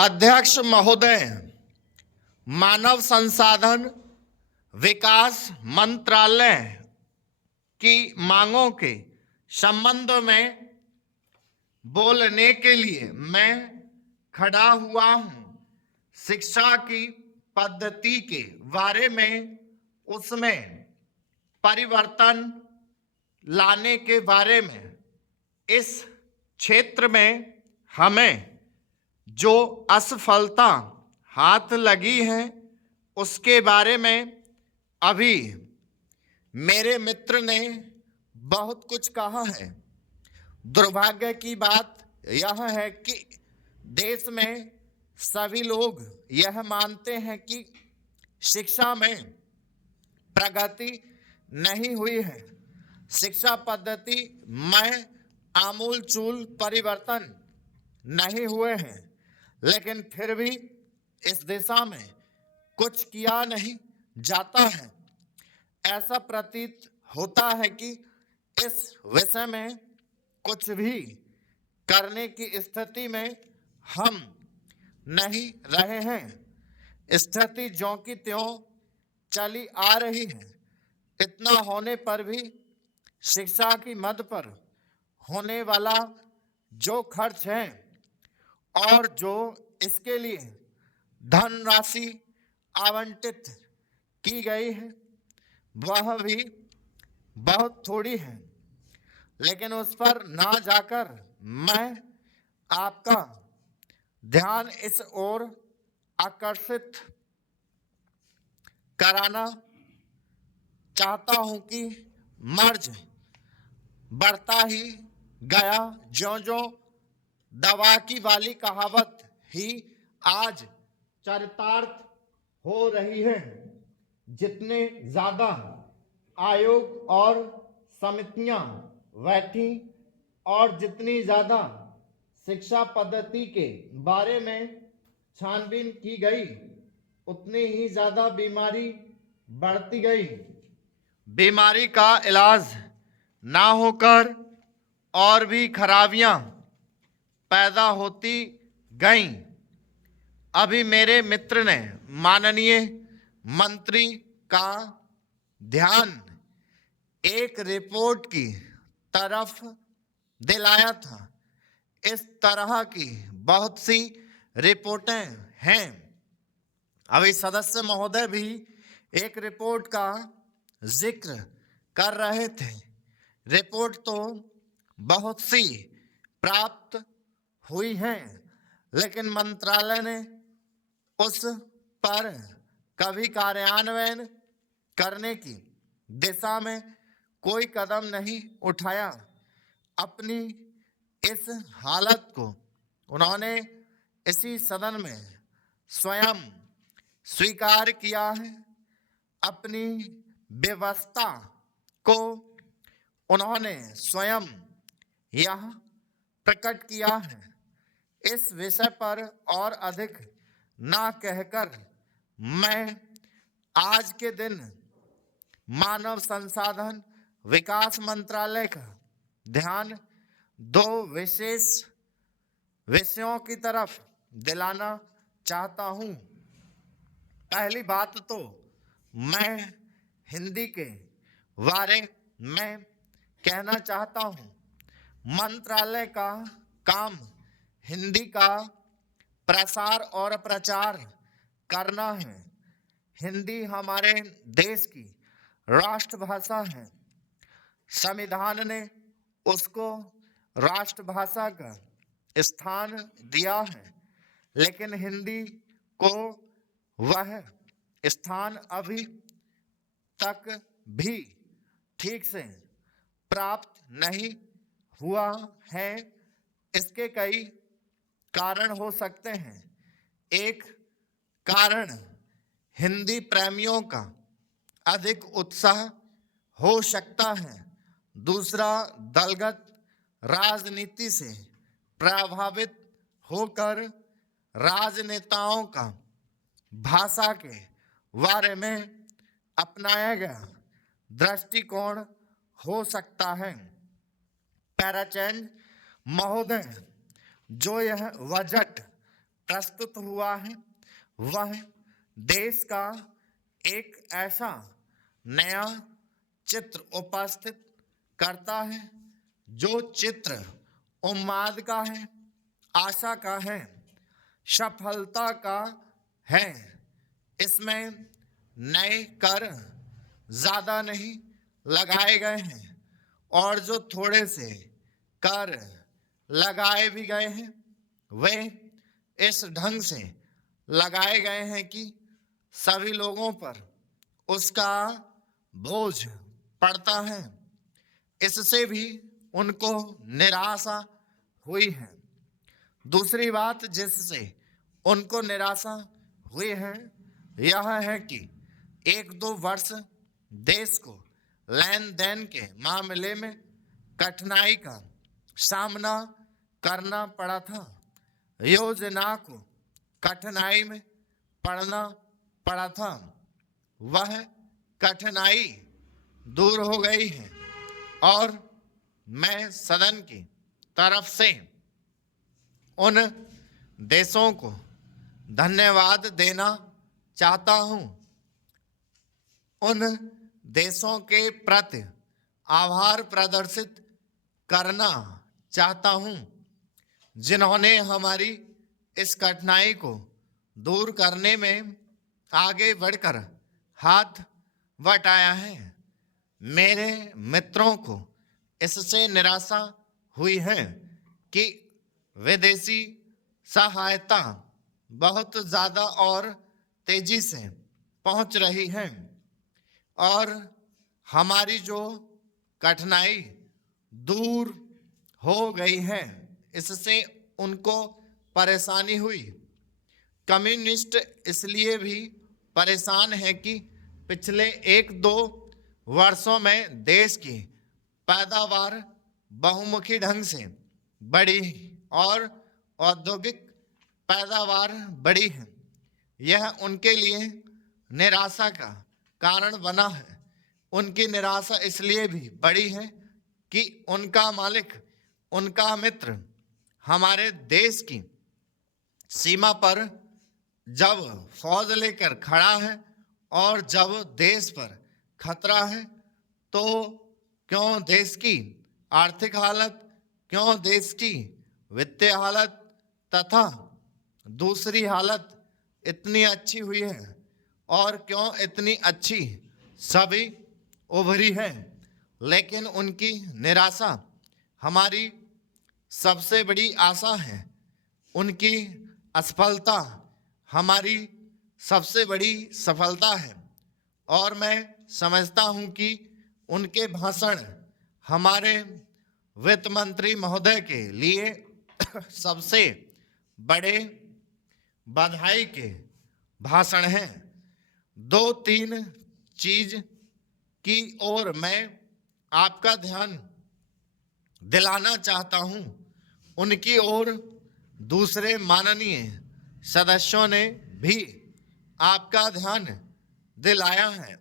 अध्यक्ष महोदय, मानव संसाधन विकास मंत्रालय की मांगों के संबंध में बोलने के लिए मैं खड़ा हुआ हूं। शिक्षा की पद्धति के बारे में, उसमें परिवर्तन लाने के बारे में, इस क्षेत्र में हमें जो असफलता हाथ लगी है उसके बारे में अभी मेरे मित्र ने बहुत कुछ कहा है। दुर्भाग्य की बात यह है कि देश में सभी लोग यह मानते हैं कि शिक्षा में प्रगति नहीं हुई है। शिक्षा पद्धति में आमूलचूल परिवर्तन नहीं हुए हैं, लेकिन फिर भी इस दिशा में कुछ किया नहीं जाता है। ऐसा प्रतीत होता है कि इस विषय में कुछ भी करने की स्थिति में हम नहीं रहे हैं। स्थिति ज्यों की त्यों चली आ रही है। इतना होने पर भी शिक्षा की मद पर होने वाला जो खर्च है और जो इसके लिए धनराशि आवंटित की गई है वह भी बहुत थोड़ी है। लेकिन उस पर ना जाकर मैं आपका ध्यान इस ओर आकर्षित कराना चाहता हूं कि मर्ज बढ़ता ही गया ज्यों-ज्यों दवा की वाली कहावत ही आज चरितार्थ हो रही है। जितने ज्यादा आयोग और समितियां बैठी और जितनी ज्यादा शिक्षा पद्धति के बारे में छानबीन की गई, उतनी ही ज्यादा बीमारी बढ़ती गई। बीमारी का इलाज ना होकर और भी खराबियां पैदा होती गईं। अभी मेरे मित्र ने माननीय मंत्री का ध्यान एक रिपोर्ट की तरफ दिलाया था। इस तरह की बहुत सी रिपोर्टें हैं। अभी सदस्य महोदय भी एक रिपोर्ट का जिक्र कर रहे थे। रिपोर्ट तो बहुत सी प्राप्त हुई हैं, लेकिन मंत्रालय ने उस पर कभी कार्यान्वयन करने की दिशा में कोई कदम नहीं उठाया। अपनी इस हालत को उन्होंने इसी सदन में स्वयं स्वीकार किया है। अपनी व्यवस्था को उन्होंने स्वयं यह प्रकट किया है। इस विषय पर और अधिक ना कहकर मैं आज के दिन मानव संसाधन विकास मंत्रालय का ध्यान दो विशेष विषयों की तरफ दिलाना चाहता हूं। पहली बात तो मैं हिंदी के बारे में कहना चाहता हूं। मंत्रालय का काम हिंदी का प्रसार और प्रचार करना है। हिंदी हमारे देश की राष्ट्रभाषा है। संविधान ने उसको राष्ट्रभाषा का स्थान दिया है, लेकिन हिंदी को वह स्थान अभी तक भी ठीक से प्राप्त नहीं हुआ है। इसके कई कारण हो सकते हैं। एक कारण हिंदी प्रेमियों का अधिक उत्साह हो सकता है। दूसरा, दलगत राजनीति से प्रभावित होकर राजनेताओं का भाषा के बारे में अपनाया गया दृष्टिकोण हो सकता है। पैराचंद महोदय जो यह बजट प्रस्तुत हुआ है वह देश का एक ऐसा नया चित्र उपस्थित करता है जो चित्र उम्मीद का है, आशा का है, सफलता का है। इसमें नए कर ज़्यादा नहीं लगाए गए हैं और जो थोड़े से कर लगाए भी गए हैं वे इस ढंग से लगाए गए हैं कि सभी लोगों पर उसका बोझ पड़ता है। इससे भी उनको निराशा हुई है। दूसरी बात जिससे उनको निराशा हुई है यह है कि 1-2 वर्ष देश को लेन देन के मामले में कठिनाई का सामना करना पड़ा था। योजना को कठिनाई में पड़ना पड़ा था, वह कठिनाई दूर हो गई है और मैं सदन की तरफ से उन देशों को धन्यवाद देना चाहता हूं, उन देशों के प्रति आभार प्रदर्शित करना चाहता हूं जिन्होंने हमारी इस कठिनाई को दूर करने में आगे बढ़कर हाथ बटाया है। मेरे मित्रों को इससे निराशा हुई है कि विदेशी सहायता बहुत ज़्यादा और तेजी से पहुंच रही है और हमारी जो कठिनाई दूर हो गई है इससे उनको परेशानी हुई। कम्युनिस्ट इसलिए भी परेशान है कि पिछले 1-2 वर्षों में देश की पैदावार बहुमुखी ढंग से बढ़ी और औद्योगिक पैदावार बढ़ी है। यह उनके लिए निराशा का कारण बना है। उनकी निराशा इसलिए भी बढ़ी है कि उनका मालिक, उनका मित्र हमारे देश की सीमा पर जब फौज लेकर खड़ा है और जब देश पर खतरा है तो क्यों देश की आर्थिक हालत, क्यों देश की वित्तीय हालत तथा दूसरी हालत इतनी अच्छी हुई है और क्यों इतनी अच्छी सभी उभरी है। लेकिन उनकी निराशा हमारी सबसे बड़ी आशा है, उनकी असफलता हमारी सबसे बड़ी सफलता है और मैं समझता हूं कि उनके भाषण हमारे वित्त मंत्री महोदय के लिए सबसे बड़े बधाई के भाषण हैं। 2-3 चीज की ओर मैं आपका ध्यान दिलाना चाहता हूं, उनकी ओर दूसरे माननीय सदस्यों ने भी आपका ध्यान दिलाया है।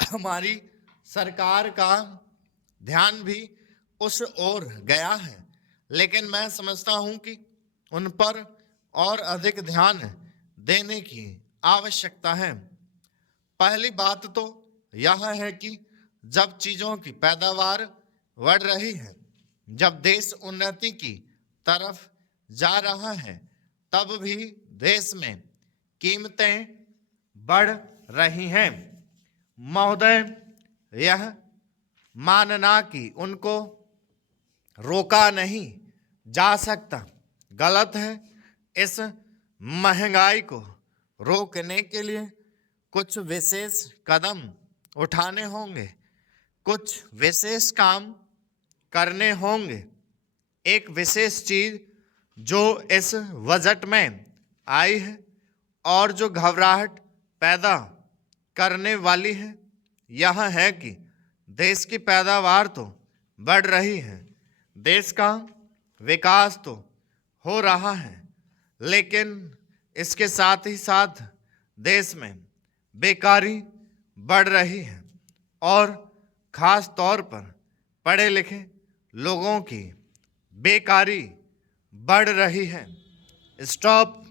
हमारी सरकार का ध्यान भी उस ओर गया है, लेकिन मैं समझता हूं कि उन पर और अधिक ध्यान देने की आवश्यकता है। पहली बात तो यह है कि जब चीज़ों की पैदावार बढ़ रही है, जब देश उन्नति की तरफ जा रहा है, तब भी देश में कीमतें बढ़ रही हैं। महोदय, यह मानना कि उनको रोका नहीं जा सकता गलत है। इस महंगाई को रोकने के लिए कुछ विशेष कदम उठाने होंगे, कुछ विशेष काम करने होंगे। एक विशेष चीज जो इस बजट में आई है और जो घबराहट पैदा करने वाली है, यह है कि देश की पैदावार तो बढ़ रही है, देश का विकास तो हो रहा है, लेकिन इसके साथ ही साथ देश में बेकारी बढ़ रही है और ख़ास तौर पर पढ़े लिखे लोगों की बेकारी बढ़ रही है। स्टॉप